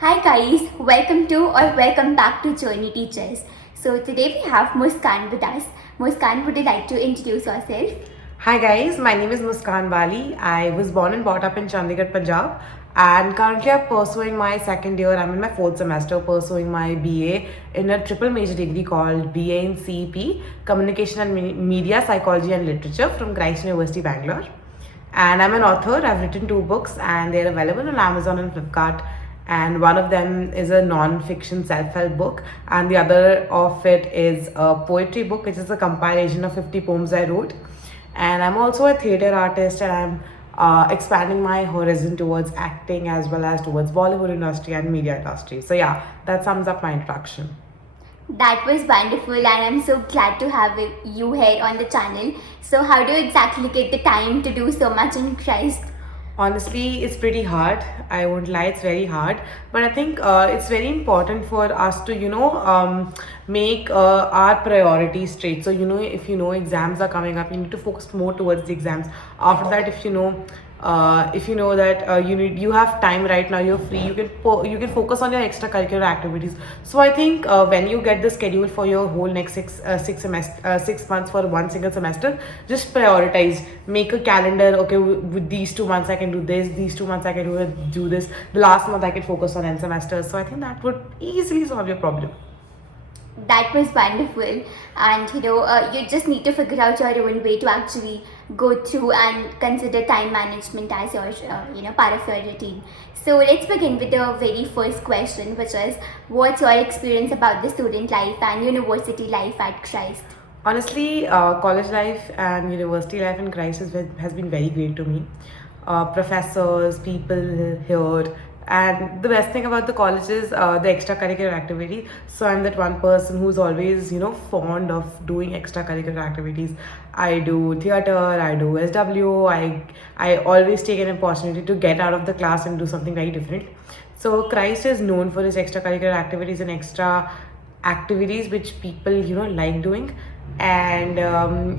Hi guys, welcome to or welcome back to Journeyteaches. So today we have Muskan with us. Muskan, would you like to introduce yourself? Hi guys, my name is Muskan Wali. I was born and brought up in Chandigarh, Punjab, and currently I'm pursuing my second year. I'm in my fourth semester pursuing my BA in a triple major degree called BA in CEP, Communication and Media, Psychology and Literature from Christ University, Bangalore. And I'm an author. I've written two books and they're available on Amazon and Flipkart. And one of them is a non-fiction self-help book, and the other of it is a poetry book, which is a compilation of 50 poems I wrote. And I'm also a theater artist, and I'm expanding my horizon towards acting as well as towards Bollywood industry and media industry. So yeah, that sums up my introduction. That was wonderful, and I'm so glad to have you here on the channel. So, how do you exactly get the time to do so much in Christ? Honestly, it's pretty hard. I won't lie, it's very hard. But I think it's very important for us to, make our priorities straight. So, if exams are coming up, you need to focus more towards the exams. After that, if you know that you have time right now, you're free, you can focus on your extracurricular activities. So I think when you get the schedule for your whole next 6 months for one single semester, just prioritize, make a calendar. Okay, with these 2 months I can do this, these 2 months I can do this, the last month I can focus on end semesters. So I think that would easily solve your problem. That was wonderful, and you just need to figure out your own way to actually go through and consider time management as your part of your routine. So let's begin with the very first question, which is, what's your experience about the student life and university life at Christ? Honestly, college life and university life in Christ has been very great to me. Professors, people here, and the best thing about the college is the extracurricular activity. So I'm that one person who's always, fond of doing extracurricular activities. I do theater, I do SW, I always take an opportunity to get out of the class and do something very different. So Christ is known for his extracurricular activities and extra activities which people like doing. And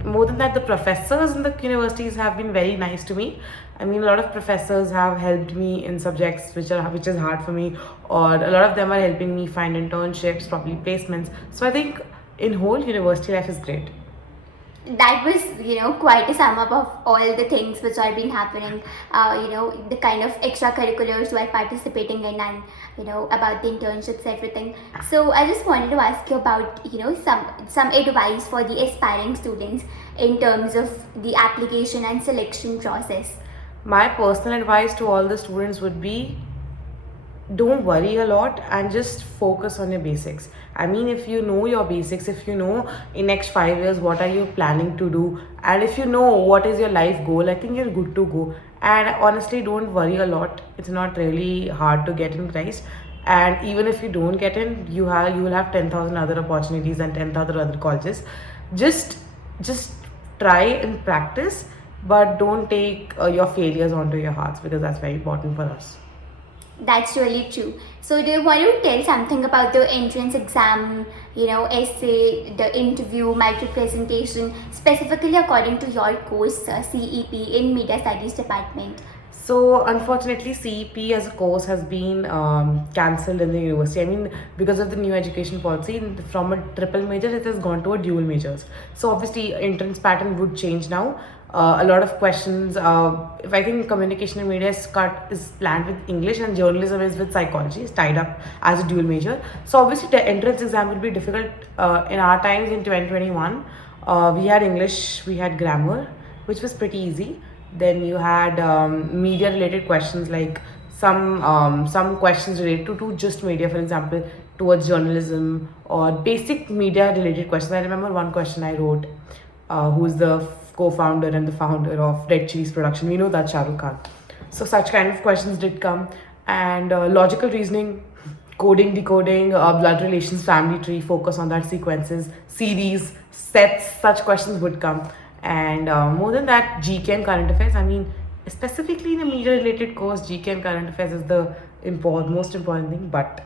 more than that, the professors in the universities have been very nice to me. I mean, a lot of professors have helped me in subjects which is hard for me, or a lot of them are helping me find internships, probably placements. So I think in whole, university life is great. That was quite a sum up of all the things which are been happening, the kind of extracurriculars you are participating in, and about the internships, everything. So I just wanted to ask you about some advice for the aspiring students in terms of the application and selection process. My personal advice to all the students would be, don't worry a lot and just focus on your basics. I mean, if you know your basics, if you know in next 5 years what are you planning to do, and if you know what is your life goal, I think you're good to go. And honestly, don't worry a lot. It's not really hard to get in Christ. And even if you don't get in, you will have 10,000 other opportunities and 10,000 other colleges. Just try and practice, but don't take your failures onto your hearts, because that's very important for us. That's really true. So, do you want to tell something about the entrance exam, essay, the interview, micro presentation, specifically according to your course, CEP in Media Studies Department? So unfortunately, CEP as a course has been cancelled in the university. I mean, because of the new education policy, from a triple major, it has gone to a dual majors. So obviously, entrance pattern would change now. A lot of questions. If I think communication and media is planned with English, and journalism is with psychology, is tied up as a dual major. So obviously, the entrance exam will be difficult. In our times in 2021, we had English, we had grammar, which was pretty easy. Then you had media related questions, like some questions related to just media, for example, towards journalism, or basic media related questions. I remember one question I wrote, who's the co-founder and the founder of Red Chilies production? We know that Shah Rukh Khan. So such kind of questions did come, and logical reasoning, coding, decoding, blood relations, family tree, focus on that, sequences, series, sets, such questions would come. And more than that, GK and current affairs. I mean, specifically in a media related course, GK and current affairs is the most important thing. But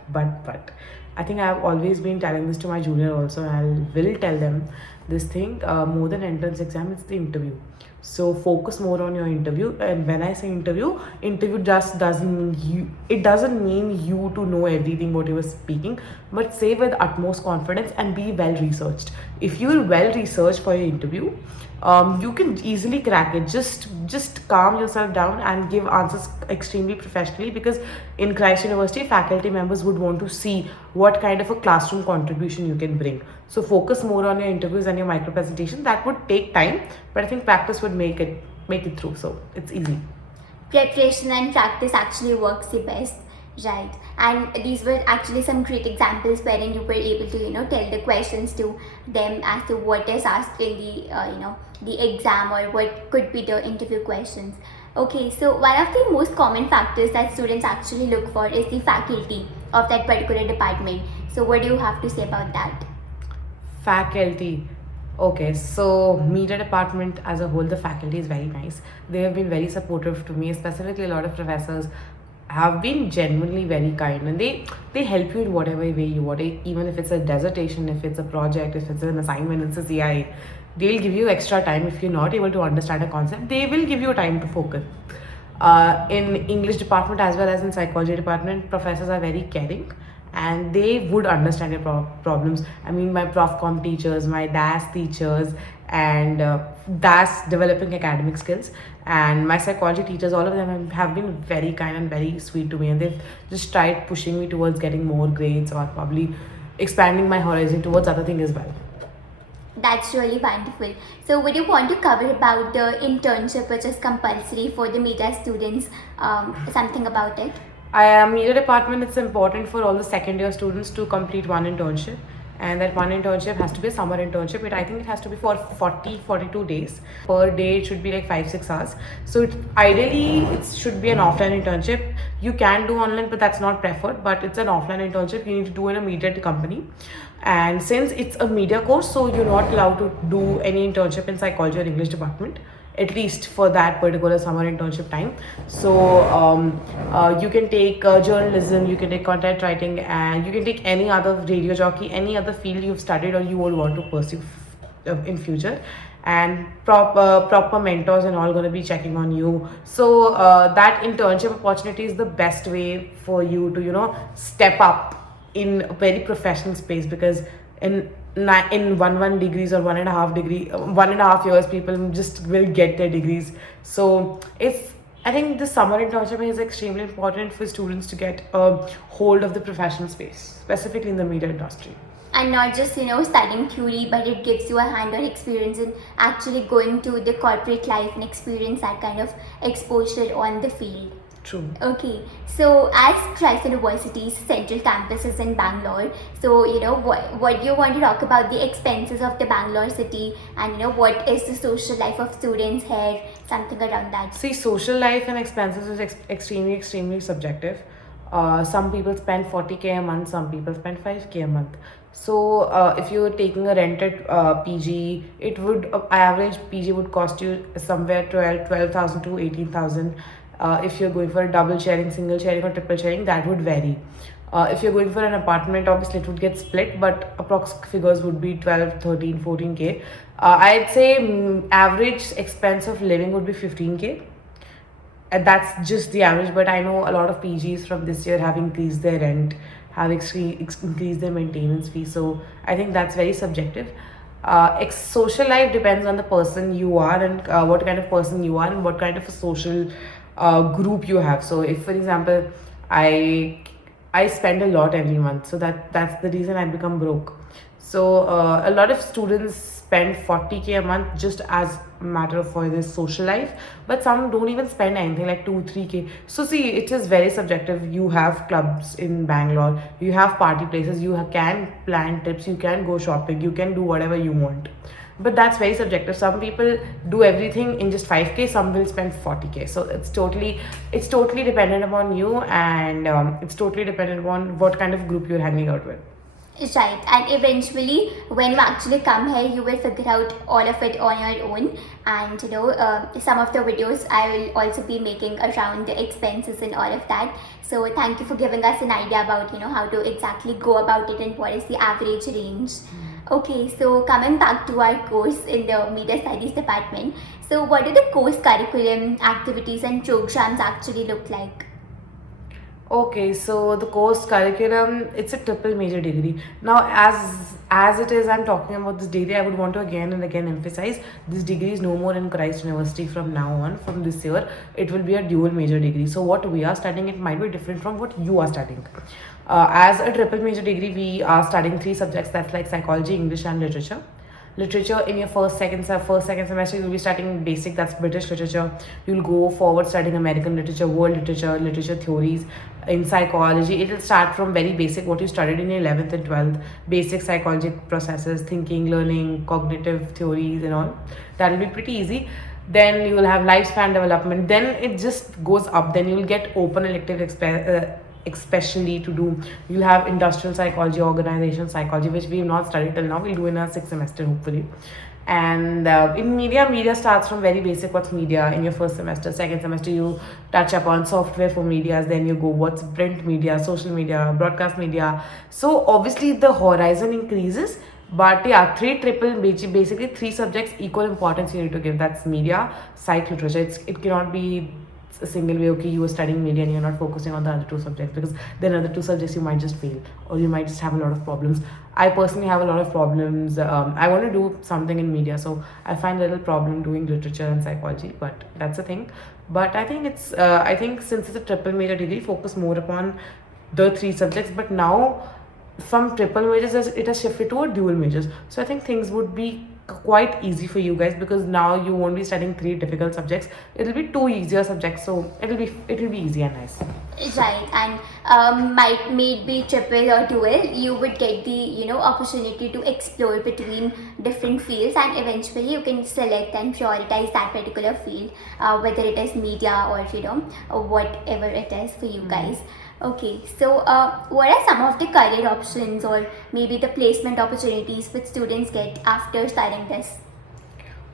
I think I've always been telling this to my junior also, and I will tell them this thing. More than entrance exam, it's the interview. So focus more on your interview. And when I say interview just doesn't mean you. It doesn't mean you to know everything what you were speaking, but say with utmost confidence and be well researched. If you are well researched for your interview, you can easily crack it. Just calm yourself down and give answers extremely professionally, because in Christ University, faculty members would want to see what kind of a classroom contribution you can bring. So focus more on your interviews and your micro presentation. That would take time, but I think practice would make it through. So it's easy. Preparation and practice actually works the best, right? And these were actually some great examples wherein you were able to tell the questions to them as to what is asked in the the exam, or what could be the interview questions. Okay, so one of the most common factors that students actually look for is the faculty of that particular department. So what do you have to say about that? Faculty. Okay, so media department as a whole, the faculty is very nice. They have been very supportive to me, specifically a lot of professors have been genuinely very kind, and they help you in whatever way you want. Even if it's a dissertation, if it's a project, if it's an assignment, it's a CI, they'll give you extra time. If you're not able to understand a concept, they will give you time to focus. In English department as well as in psychology department, professors are very caring and they would understand your problems. I mean, my prof com teachers, my DAS teachers, and DAS developing academic skills, and my psychology teachers, all of them have been very kind and very sweet to me, and they've just tried pushing me towards getting more grades, or probably expanding my horizon towards other things as well. That's really wonderful. So would you want to cover about the internship, which is compulsory for the media students, something about it? I am media department. It's important for all the second year students to complete one internship, and that one internship has to be a summer internship. I think it has to be for 42 days. Per day it should be like 5-6 hours. So ideally it should be an offline internship. You can do online, but that's not preferred, but it's an offline internship you need to do in a media company. And since it's a media course, so you're not allowed to do any internship in psychology or English department, at least for that particular summer internship time. So you can take journalism, you can take content writing, and you can take any other radio jockey, any other field you've studied or you would want to pursue in future. And proper mentors and all going to be checking on you. So that internship opportunity is the best way for you to step up in a very professional space, because in one degrees or 1.5 years, people just will get their degrees. So I think the summer internship is extremely important for students to get a hold of the professional space, specifically in the media industry. And not just studying theory, but it gives you a hand-on experience in actually going to the corporate life and experience that kind of exposure on the field. True. Okay, so as Christ University's central campus is in Bangalore, so what do you want to talk about the expenses of the Bangalore city, and what is the social life of students here, something around that? See, social life and expenses is extremely subjective. Some people spend 40K a month, some people spend 5K a month. So if you're taking a rented PG, it would average PG would cost you somewhere 12,000 to 18,000. If you're going for a double sharing, single sharing, or triple sharing, that would vary. If you're going for an apartment, obviously it would get split, but approx figures would be 12, 13, 14K. I'd say average expense of living would be 15K. And that's just the average, but I know a lot of PGs from this year have increased their rent, have increased their maintenance fee. So I think that's very subjective. Social life depends on the person you are, and what kind of person you are, and what kind of a social group you have. So if, for example, I spend a lot every month, so that's the reason I become broke. So a lot of students spend 40K a month just as a matter of for their social life, but some don't even spend anything, like 2-3K. So see, it is very subjective. You have clubs in Bangalore, you have party places, you can plan trips, you can go shopping, you can do whatever you want. But that's very subjective. Some people do everything in just 5K, some will spend 40K. So it's totally dependent upon you, and it's totally dependent upon what kind of group you're hanging out with. Right, and eventually, when you actually come here, you will figure out all of it on your own. And some of the videos I will also be making around the expenses and all of that. So, thank you for giving us an idea about how to exactly go about it and what is the average range. Okay, so coming back to our course in the Media Studies department, so what do the course curriculum, activities, and programs actually look like? Okay, so the course curriculum, it's a triple major degree. Now, as it is, I'm talking about this degree. I would want to again and again emphasize this degree is no more in Christ University from now on. From this year, it will be a dual major degree. So what we are studying, it might be different from what you are studying. As a triple major degree, we are studying three subjects. That's like psychology, English, and literature. In your first second semester, you'll be studying basic, that's British literature. You'll go forward studying American literature, world literature, literature theories. In psychology, it'll start from very basic, what you studied in your 11th and 12th, basic psychology processes, thinking, learning, cognitive theories and all. That'll be pretty easy. Then you will have lifespan development, then it just goes up. Then you'll get open elective especially to do. You'll have industrial psychology, organization psychology, which we have not studied till now. We'll do in our sixth semester hopefully. And in media starts from very basic. What's media in your first semester? Second semester you touch upon software for medias. Then you go what's print media, social media, broadcast media. So obviously the horizon increases. But yeah, basically three subjects equal importance you need to give. That's media, psych, literature. It cannot be a single way. Okay, you are studying media and you're not focusing on the other two subjects, because then other two subjects you might just fail, or you might just have a lot of problems. I personally have a lot of problems. I want to do something in media, so I find a little problem doing literature and psychology, but that's a thing. But I think since it's a triple major degree, focus more upon the three subjects. But now from triple majors it has shifted to a dual majors, so I think things would be quite easy for you guys, because now you won't be studying three difficult subjects. It'll be two easier subjects, so it'll be easy and nice. Right, and might be triple or dual, you would get the opportunity to explore between different fields, and eventually you can select and prioritize that particular field, whether it is media or whatever it is for you guys. Okay, so what are some of the career options or maybe the placement opportunities which students get after studying this?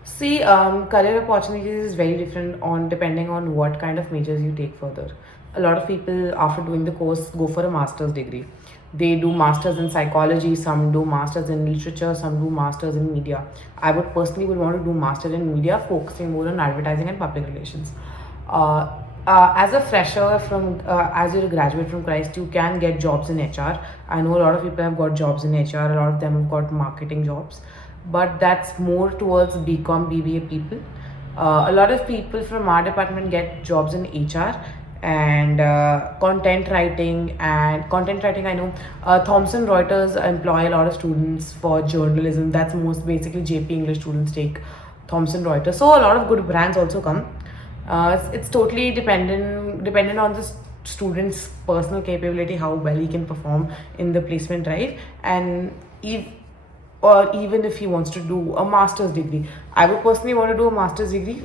See, career opportunities is very different on depending on what kind of majors you take further. A lot of people after doing the course go for a master's degree. They do masters in psychology, some do masters in literature, some do masters in media. I would want to do master in media, focusing more on advertising and public relations. Uh, as a fresher as you're a graduate from Christ, you can get jobs in HR. I know a lot of people have got jobs in HR. A lot of them have got marketing jobs, but that's more towards BCom, BBA people. A lot of people from our department get jobs in HR and content writing. And content writing, I know Thomson Reuters employ a lot of students for journalism. That's most basically JP English students take Thomson Reuters. So a lot of good brands also come. It's totally dependent on the student's personal capability, how well he can perform in the placement drive, and or even if he wants to do a master's degree. I would personally want to do a master's degree,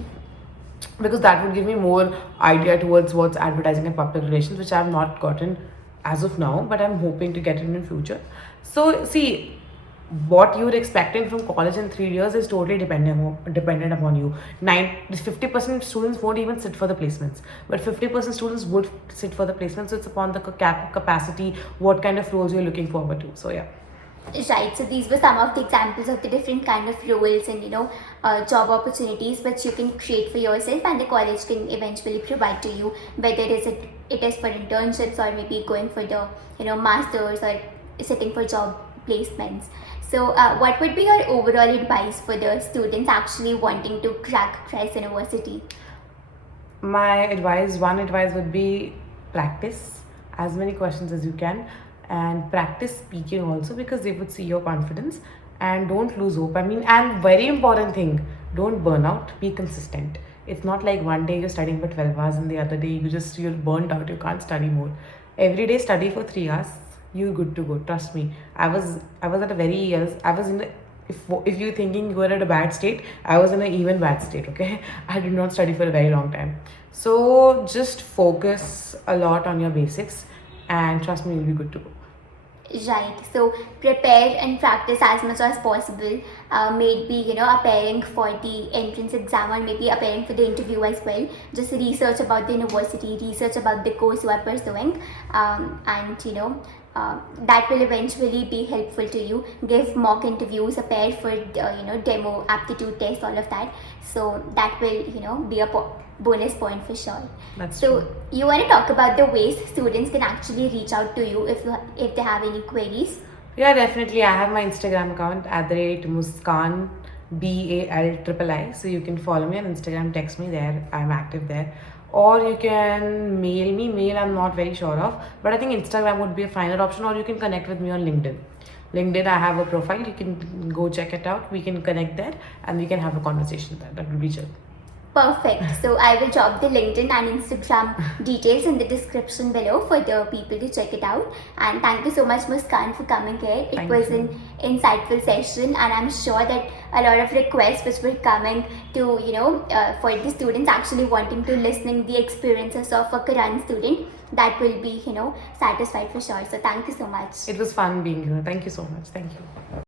because that would give me more idea towards what's advertising and public relations, which I have not gotten as of now, but I'm hoping to get it in future. So see, what you're expecting from college in 3 years is totally dependent upon you. 50% students won't even sit for the placements, but 50% students would sit for the placements. So it's upon the capacity, what kind of roles you're looking forward to. So yeah. Right, so these were some of the examples of the different kind of roles and job opportunities which you can create for yourself, and the college can eventually provide to you, whether it is for internships or maybe going for the masters or sitting for job placements. So what would be your overall advice for the students actually wanting to crack Christ University? One advice would be practice as many questions as you can, and practice speaking also, because they would see your confidence. And don't lose hope. I mean, and very important thing, don't burn out, be consistent. It's not like one day you're studying for 12 hours and the other day you're burnt out, you can't study more. Every day study for 3 hours, you're good to go. Trust me. I was at a very I was in a, if you're thinking you were at a bad state, I was in an even bad state. Okay, I did not study for a very long time. So just focus a lot on your basics, and trust me, you'll be good to go. Right. So prepare and practice as much as possible. Maybe appearing for the entrance exam or maybe appearing for the interview as well. Just research about the university, research about the course you are pursuing, and that will eventually be helpful to you. Give mock interviews, prepare for demo, aptitude test, all of that. So that will be a bonus point for sure. That's So true. you want to talk about the ways students can actually reach out to you if they have any queries? Yeah, definitely. I have my Instagram account at the rate Muskan BALIII. So you can follow me on Instagram, text me there. I'm active there. Or you can mail me. Mail I'm not very sure of, but I think Instagram would be a finer option. Or you can connect with me on LinkedIn. LinkedIn, I have a profile. You can go check it out. We can connect there, and we can have a conversation there. That will be chill. Perfect. So I will drop the LinkedIn and Instagram details in the description below for the people to check it out. And thank you so much, Muskan, for coming here. It Thank was you. an insightful session, and I'm sure that a lot of requests which were coming to for the students actually wanting to listening the experiences of a current student, that will be satisfied for sure. So thank you so much. It was fun being here. Thank you so much. Thank you.